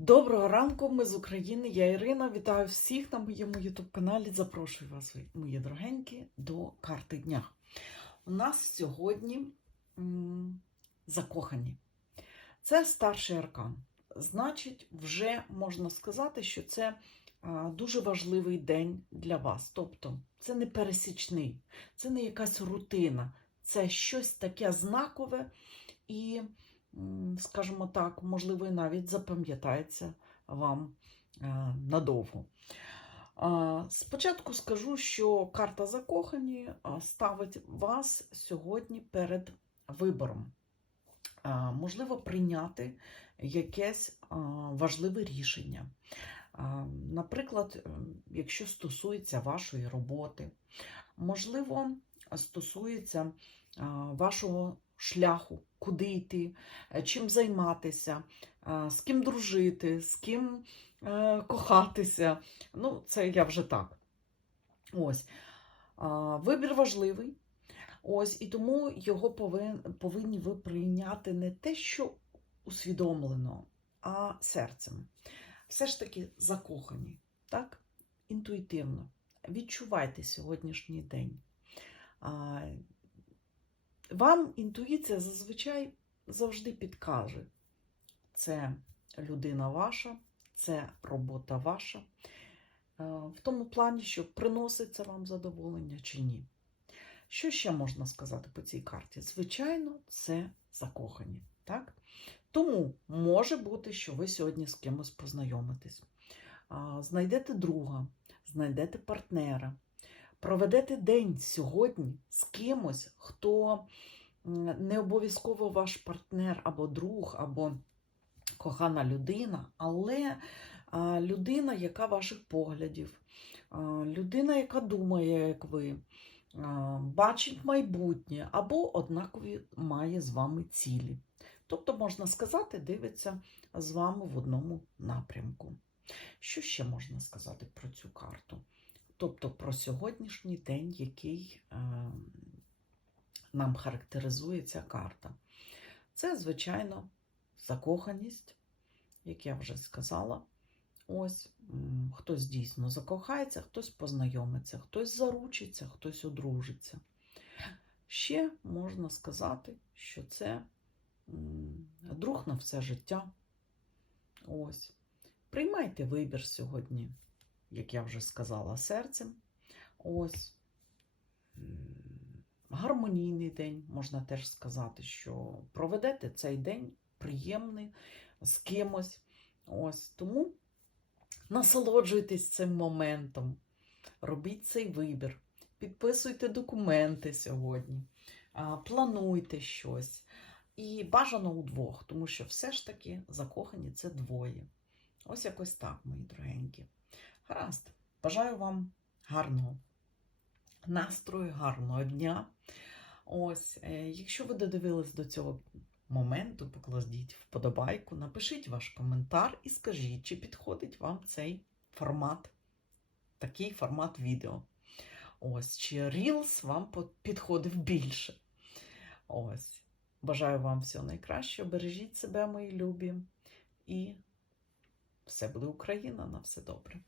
Доброго ранку, ми з України. Я Ірина. Вітаю всіх на моєму ютуб-каналі. Запрошую вас, мої дорогенькі, до карти дня. У нас сьогодні м, закохані. Це старший аркан. Значить, вже можна сказати, що це а, дуже важливий день для вас. Тобто, це не пересічний, це не якась рутина, це щось таке знакове і скажімо так, можливо, і навіть запам'ятається вам е, надовго. Спочатку скажу, що карта закохані ставить вас сьогодні перед вибором. Можливо, прийняти якесь важливе рішення. Наприклад, якщо стосується вашої роботи, можливо, стосується вашого шляху, куди йти, е, чим займатися, е, з ким дружити, з ким е, кохатися. Ну, це я вже так. Ось. Вибір важливий. Ось, і тому його повин, повинні ви прийняти не те, що усвідомлено, а серцем. Все ж таки закохані, так? Інтуїтивно. Відчувайте сьогоднішній день. Вам інтуїція зазвичай завжди підкаже. Це людина ваша, це робота ваша. Е, В тому плані, що приноситься вам задоволення чи ні. Що ще можна сказати по цій карті? Звичайно, це закохані. Так? Тому може бути, що ви сьогодні з кимось познайомитесь. Знайдете друга, знайдете партнера, проведете день сьогодні з кимось, хто не обов'язково ваш партнер або друг, або кохана людина, але людина, яка ваших поглядів, людина, яка думає, як ви, бачить майбутнє, або однакові має з вами цілі. Тобто, можна сказати, дивиться з вами в одному напрямку. Що ще можна сказати про цю карту? Тобто про сьогоднішній день, який е, нам характеризує ця карта. Це, звичайно, закоханість, як я вже сказала. Ось хтось дійсно закохається, хтось познайомиться, хтось заручиться, хтось одружиться. Ще можна сказати, що це друг на все життя. Ось. Приймайте вибір сьогодні, як я вже сказала, серцем. Ось. Гармонійний день, можна теж сказати, що проведете цей день приємний з кимось. Ось. Тому насолоджуйтесь цим моментом, робіть цей вибір, підписуйте документи сьогодні, плануйте щось. І бажано удвох, тому що все ж таки закохані це двоє. Ось якось так, мої дорогенькі. Гаразд, бажаю вам гарного настрою, гарного дня. Ось, е, якщо ви додивились до цього моменту, покладіть вподобайку, напишіть ваш коментар і скажіть, чи підходить вам цей формат, такий формат відео. Ось, чи Reels вам підходив більше. Ось. Бажаю вам всього найкращого. Бережіть себе, мої любі. І все буде Україна на все добре.